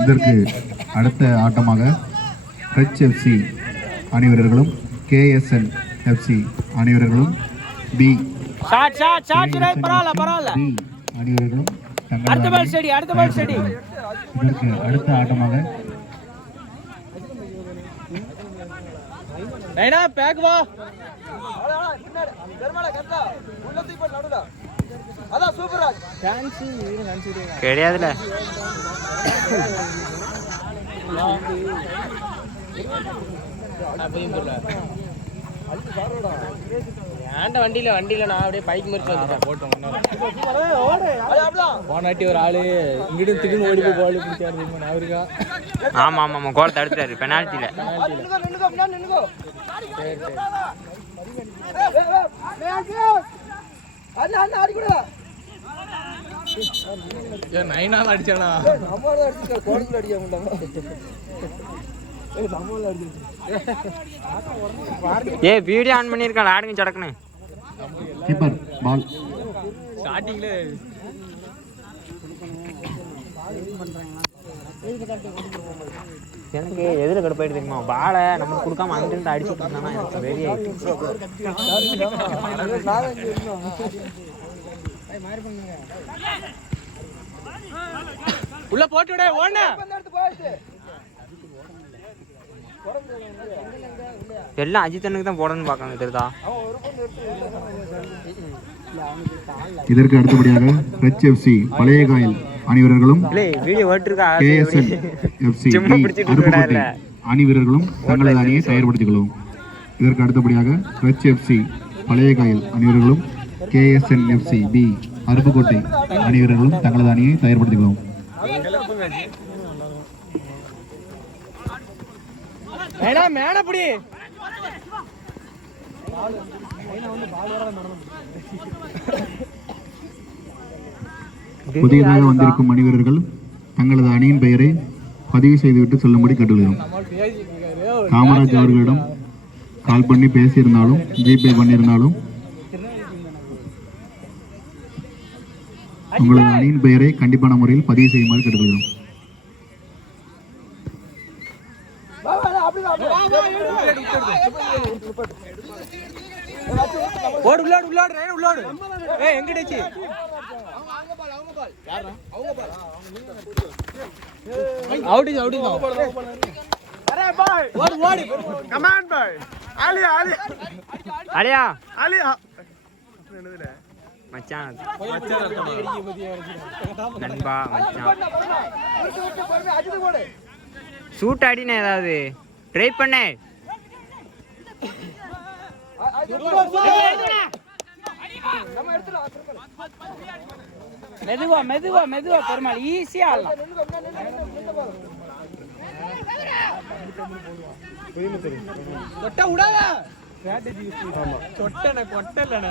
இதற்கு அடுத்த ஆட்டமாக HFC அணிவீரர்களும் KSN FC அணிவீரர்களும் பி அணிவீரர்களும் இதற்கு அடுத்த ஆட்டமாக கிடையாதுல வண்டியில நான் அப்படியே பைக் மாதிரி போனாட்டி ஒரு ஆளு இங்கிட்டு திடீர்னு ஓடி போய் கோல் பிடிச்சாரு அவருக்கா. ஆமா ஆமா ஆமா கோல் தடுத்தாரு பெனால்ட்டில. அடிச்சானா வீடியோ ஆன் பண்ணிருக்கான் ஆடுங்க சடக்குன்னு கீப்பர் பால் ஸ்டார்டிங்ல எனக்கு எதுல கடுப்பாயிட்டு தெரியுமா பாலை நம்ம கொடுக்காம அங்கிருந்து அடிச்சுட்டு இருந்தானா எனக்கு வெறி ஆயிடுச்சு. உள்ள போட்டு விட ஓடுன எல்லாம் அஜித்தனுக்கு தான் போடணும்னு பார்க்கணும் தெரியுதா. இதற்கு அடுத்தபடியாக HFC பழைய காயல் அணிவீரர்களும் KSN FC அருப்புக்கோட்டை அணிவீரர்களும் தங்களது அணியை தயார்படுத்திக் கொள்ளும். இதற்கு அடுத்தபடியாக HFC பழைய Kayal அணிவீரர்களும் KSN FC B Aruppukottai அணிவீரர்களும் தங்களது அணியை தயார்படுத்திக் கொள்ளும். புதியதாக வந்திருக்கும் அணிவீரர்கள் தங்களது அணியின் பெயரை பதிவு செய்துவிட்டு சொல்லும்படி கேட்டுள்ளோம். காமராஜ் அவர்களிடம் கால் பண்ணி பேசியிருந்தாலும் ஜிபே பண்ணியிருந்தாலும் உங்களது அணியின் பெயரை கண்டிப்பான முறையில் பதிவு செய்யுமாறு கேட்டுக்கொள்கிறோம். மச்சான் சூட் அடினா ஏதாவது ட்ரை பண்ண மெதுவா மெதுவா மெதுவா பெருமாள் ஈஸியா ஆடலாம். கொட்ட விடாத கொட்டன கொட்டலன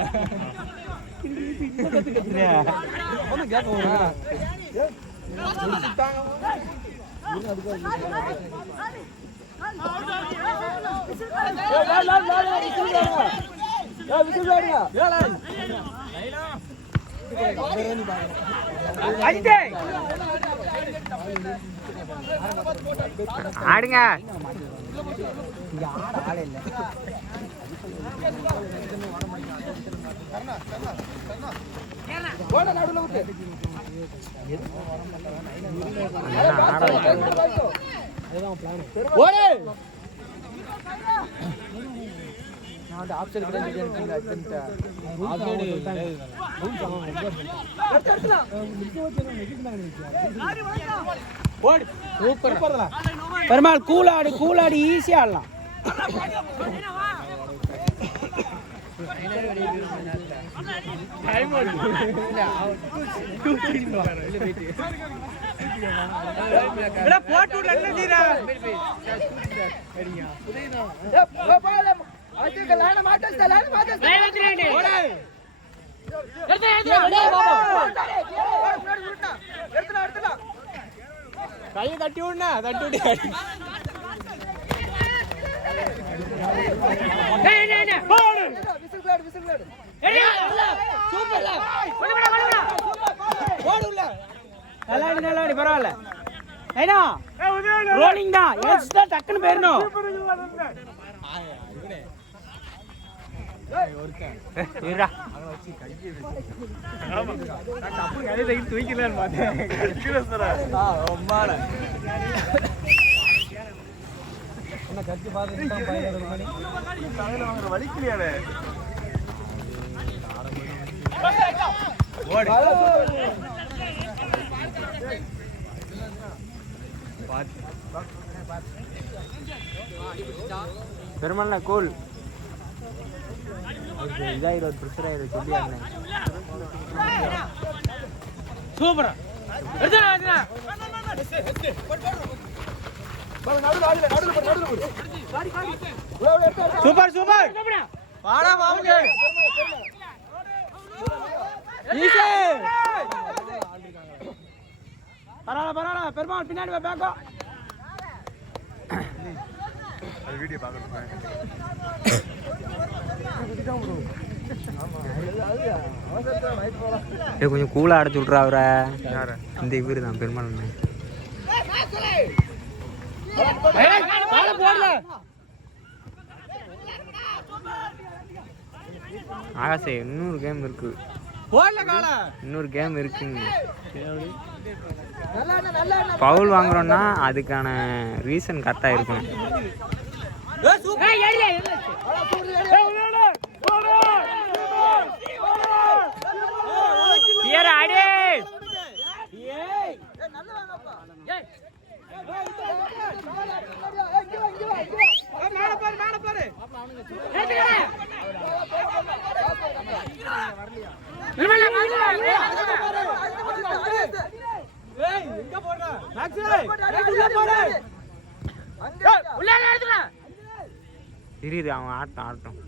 ஆடுங்க. பெருமாள் கூலாடு கூலாடு ஈஸியா ஆடலாம். கையை தட்டி விடுனா தட்டி விட்டு போடு நல்லாடி பரவாயில்ல ஐயா ரோலிங் தான் எக்ஸ்ட்ரா டக்குன்னு போயிரணும் வலிக்கலையானே பெருமாள் கோல் இதாயிரம் ப்ரெஷர் ஆயிரம் சொல்லி சூப்பரா சூப்பர் சூப்பர் வாடா மாமுங்க ஈஸி பரவாயில்ல பெருமாள் பின்னாடி வா பேக்கோ அது வீடியோ பார்க்கணும் கொஞ்சம் கூலா அடைச்சு விட்றா அவரை இந்த இவரு தான் பெருமாள் ஆகாசே இன்னொரு கேம் இருக்கு இன்னொரு கேம் இருக்குங்க பவுல் வாங்குறோம்னா அதுக்கான ரீசன் கரெக்டாக இருக்கணும் தெரியுது அவன் ஆட்டம்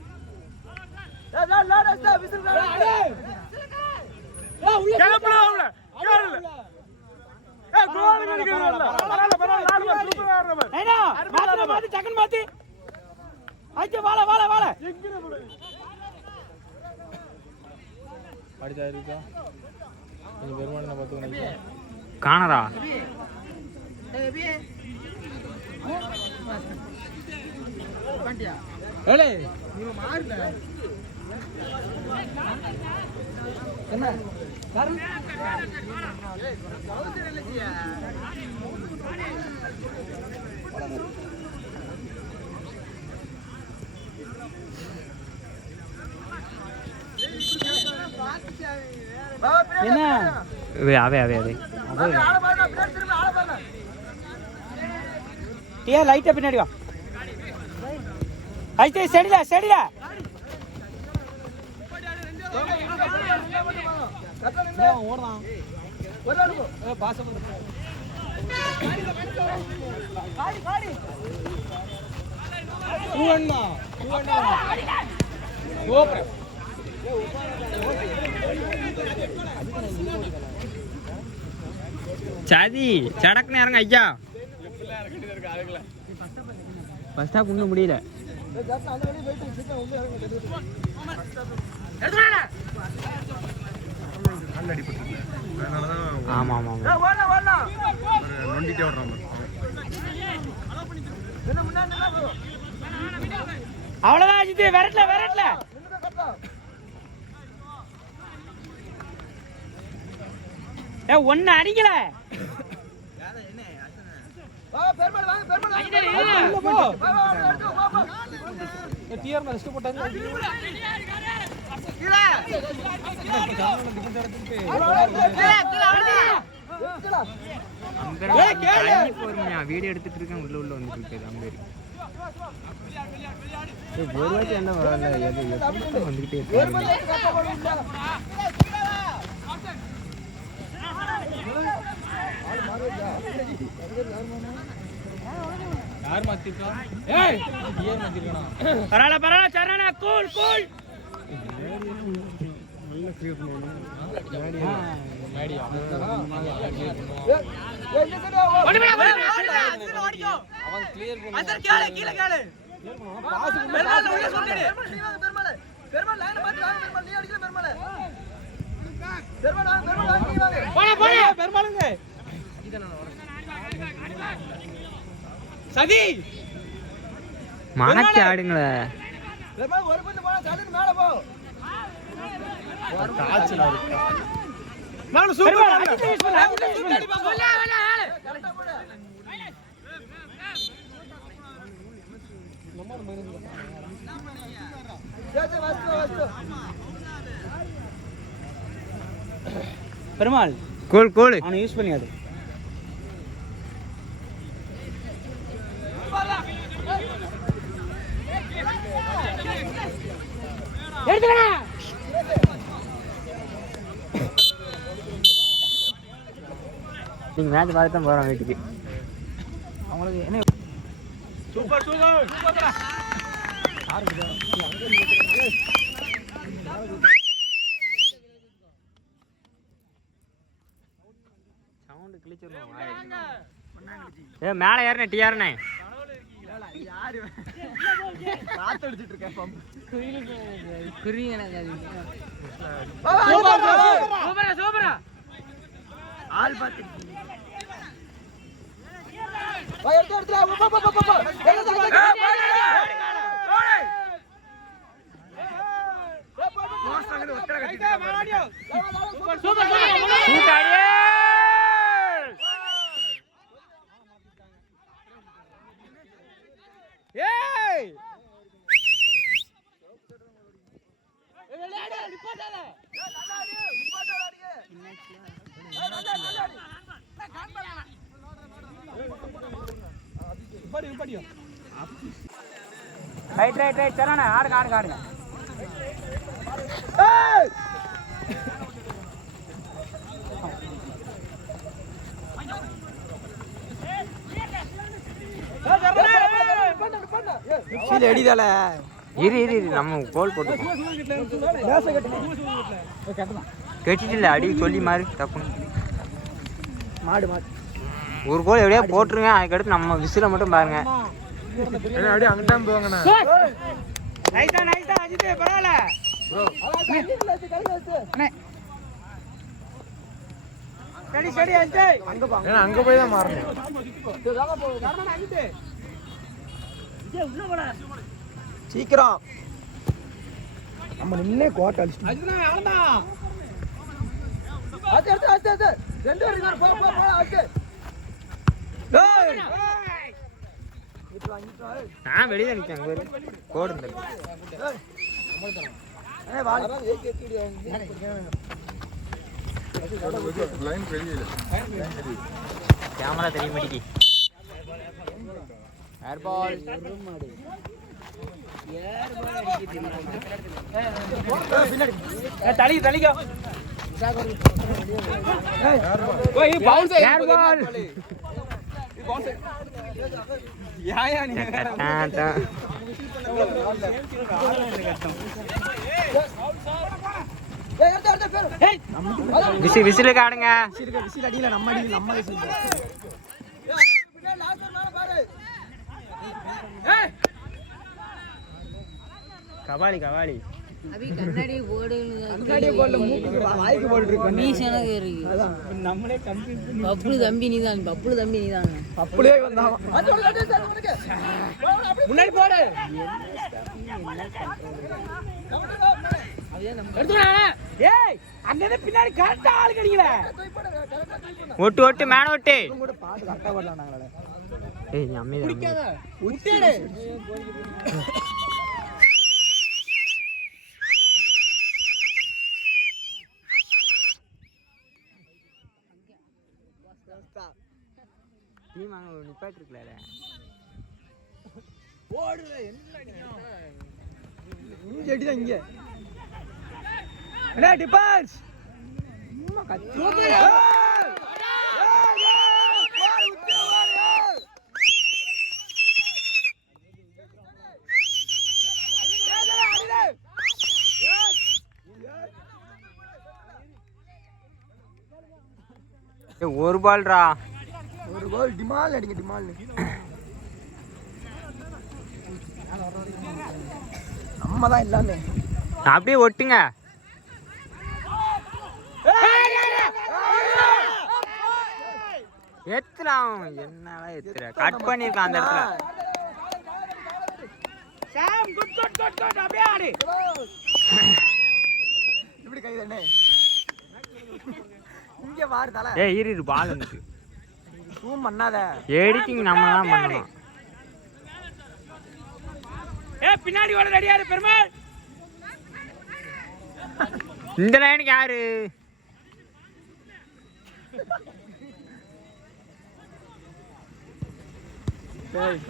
காணரா லைட்டா பின்னாடி வா ஐட்டே செடிடா ஓடலாம் சதி சடக்குன்னு இறங்க ஐயா பஸ் ஸ்டாப் ஒன்றும் முடியல ஆமா ஆமா நொண்டிட்டே ஓடுறான் அவ்வளவுதான் அஜித் விரட்டல ஒன்னு அடிக்கல வீடியோ எடுத்துட்டு இருக்கேன் உள்ள வந்துட்டு இருக்கு அம்பேரி ஒரு வாட்டி என்ன வந்துகிட்டே பரவாயில்ல சரணா கூல் பெருமாளுங்க சதி மனத்தி ஆடுங்களே. ஒரு பந்து போனா சதி மேல போ. காச்சலா இருக்கு. நான் சூப்பர் அடிச்சு யூஸ் பண்ணு. அடி பா. கரெக்ட்டா போடு. Number minus. ஜெஜ வாஸ்து. Perumal cool cool. அவனை யூஸ் பண்ணியாடு. எடுத்துடா. நீங்க மேட்ச் பார்த்து தான் போறோம் வீட்டுக்கு. அவங்களுக்கு என்ன சூப்பர் சூப்பர் சூப்பர்டா. சவுண்ட் கிளிச்சிரணும். ஏ மேல ஏறனே டிஆர்னே. யாரு காத்து அடிச்சிட்டு இருக்க பம்ப். குருவிங்க எனக்கு. Super super. ஆல் பாத்து. வா எடுத்து போ. ஏய் ரைட் சரண ஆடுங்க. ஏய் சீல அடிதால. இரு நம்ம கோல் போட்டு கெட்டிட்டு அடி சொல்லி மாதிரி தப்புன்னு மாடு ஒரு கோல் எப்படியா போட்டுருங்க. அதுக்கடுத்து நம்ம விசில மட்டும் பாருங்க. அப்படியே அங்கிட்டான் போவாங்கண்ணா. நைஸா அஜித் பரவாயில்ல. சரி அஜித் அங்க போ. ஏன்னா அங்க போய் தான் மாறணும். சீக்கிரம் நம்ம நின்னே கோட்டை அடிச்சு அஜித் அவன்தான். அது ரெண்டு பேரும் இருக்காரு. போ அஜித். டேய் நான் வெளியே நிற்கிறேன். கோடு லைன் வெளியே கேமரா தெரிய மாட்டேங்கி. ஏர்பால் தலிக்கோ. விசிலுக்கு ஆடுங்க. விசில் அடியில நம்ம விசில். கபாலி அபி கண்ணாடி போடு. கண்ணாடி போடல, மூக்குக்கு வாய்க்கு போட்டுருக்கு. மீசனக இருக்கு. அதான் நம்மளே கன்ஃபியூஸ் பண்ணி. பப்புளு தம்பி நீதான். அப்படியே வந்தான். முன்னாடி போடு. ஏய் அங்க பின்னாடி கரெக்டா ஆளு கடிக்கல. ஒட்டு மேன ஒட்டு. கூட பாட்டு கரெக்டா வரலாம்ங்களால. ஏய் நீ அமைதியா குடிக்காத. உட்டேடு. டீம் அங்க நிப்பாட்டி இருக்கல. ஓடுல என்ன அடிக்கும். இங்க அடிதான் இங்க. என்ன டிபான்ஸ். சும்மா கத்தி. ஒரு பால்ரா. ஒரு கோல் டிமால் அடிங்க டிமால். நம்ம தான் எல்லாமே. அப்படியே ஒட்டுங்க. எத்தலாம் என்னடா எத்துற கட் பண்ணிருக்கலாம் அந்த இடத்துல. சாம் குட் அப்படியே ஆடு. இப்படி கை தண்ணே இங்க பாரு தல. ஏய் இரு பால் வந்துட்டு. ஜூம் பண்ணாத. எடிட்டிங் நம்ம தான் பண்ணணும். பின்னாடி ஓட ரெடியா இரு பெருமாள். இந்த லைனுக்கு யாரு?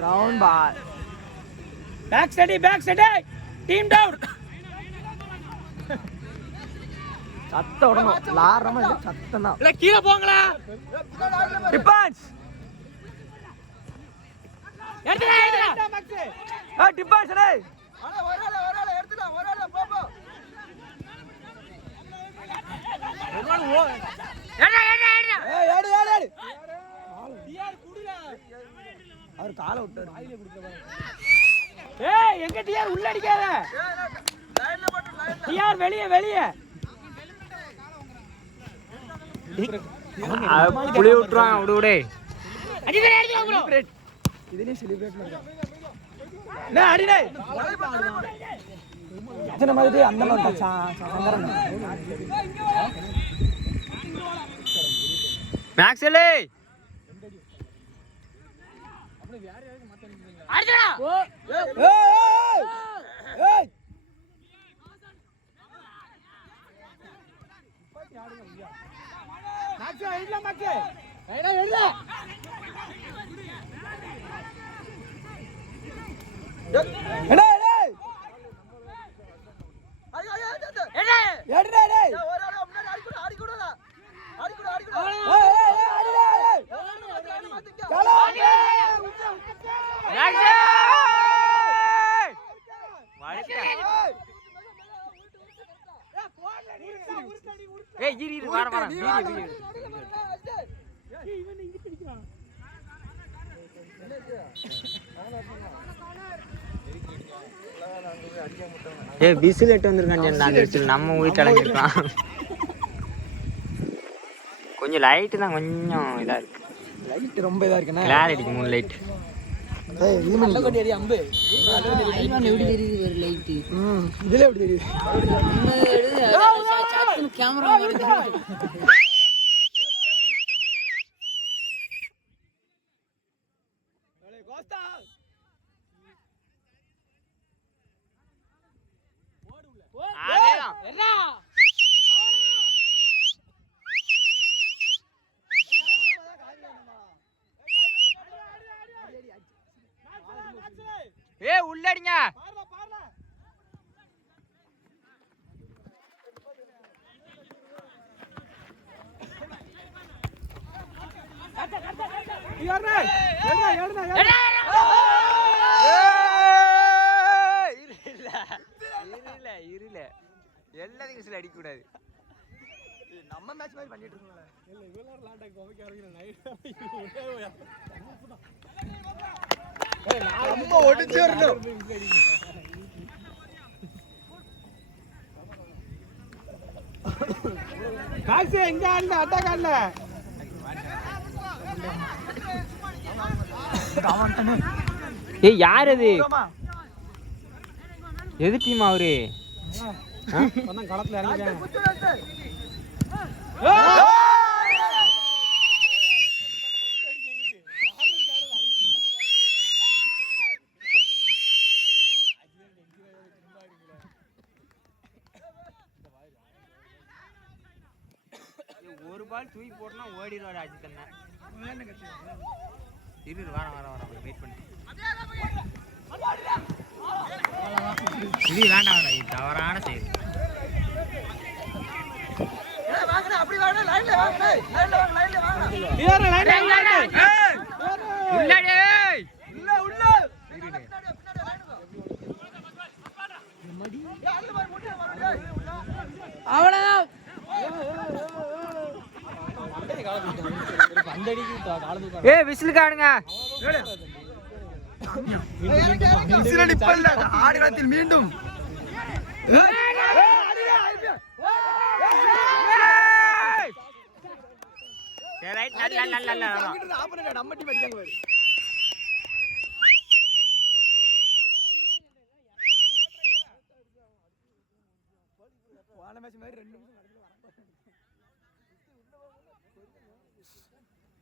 Round ball. Back study team down. சத்த விடணும். லாரமா இல்ல சத்தம் தான். இல்ல கீழ போங்களா. டிபான்ஸ். எடுடா மேக்ஸ். டிபான்ஸ் டேய். ஒரால எடுத்துடா. ஒரால போ. பெருமாள் ஓ. எடுடா. ஏய் ஏடு. டிஆர் குடுடா. அவர் காலை விட்டாரு. வாயில குடுக்க. ஏய் எங்க டிஆர் உள்ள அடிக்காத. லைன்ல போடு லைன்ல. டிஆர் வெளியே. புளி விட்டுருவாங்க விடு. அடிடா. இதுலயே செலிப்ரேட் பண்றாங்க. டேய் அடி டேய். அச்சன மாதிரி அந்த மாதிரி சங்கரன். மேக்ஸ்லே அடிடா. ஏய். மேக்ஸ் இல்ல மேக்ஸ். எடுடா. டேய். ஏடுடா டேய். ஒரால முன்னாடி ஆடி கூடடா. ஏய் இரு வர வீடியோ. ஏய் விசில் எட்டு வந்திருக்கான். நம்ம வீட்டு அடங்கிருக்கான். கொஞ்சம் லைட்டு தான் கொஞ்சம் இதா இருக்கு. லைட் ரொம்ப இதா இருக்குண்ணே. கிளாரிட்டி மூணு லைட். ஏய் இது நல்ல கொடி அடி அம்பு. ஐவான் எப்படி தெரியுது ஒரு லைட். இதுல எப்படி தெரியுது? நம்ம எடுத்து கேமரா வருது. கோஸ்தா. அதேதான். என்ன? ஏய் உள்ளடிங்க. இருல எல்லாத்தையும் விசில் அடிக்க கூடாது. நம்ம மேட்ச் மாதிரி பண்ணிட்டு இருக்கோம்ல. இல்ல இவளோட லாண்டா கோமிக்க ஆரம்பிக்கிற நைட். நம்ம ஒடிச்சிரணும். காசு எங்க ஆடல அட்டாக் ஆடல. ஏய் யார் அது? எது டீம் அவரு? வந்தா களத்துல இறங்கிட்டாங்க. ஒரு பால் தூக்கி போட்டனா ஓடிடுவாரு அஜித் அண்ணா. இரு வர வெயிட் பண்ணு. இது வேண்டாம் இது தவறான செயல். அப்படி வாங்க லைன்ல வாங்க. டிஆர் லைன்ல உள்ளடி. உள்ள அவ்வளவுதான். ஏய் விசில் காடுங்க. சிலடி பல்ல ஆடுகளத்தில் மீண்டும் சரி ரைட் நல்ல ஆப்பனண்ட் நம்ம டீம் அடிக்காங்க பாரு. வான மேட்ச் மாதிரி 2 நிமிஷம் நடந்து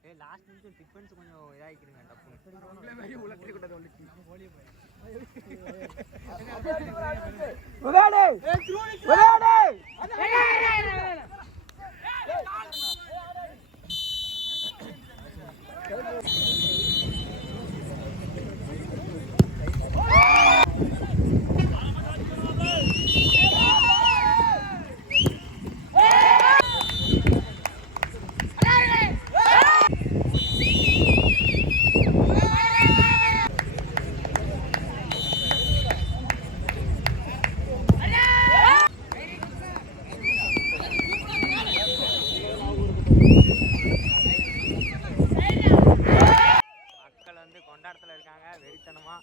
ஏய் லாஸ்ட் நிமிஷம் டிஃபென்ஸ் கொஞ்சம் இதாகிக்கிறீங்க டப்பு உங்களே மாதிரி உலகத்துல கொண்டது வந்துச்சு. மக்கள் வந்து கொண்டாட்டத்தில் இருக்காங்க வெறித்தனமா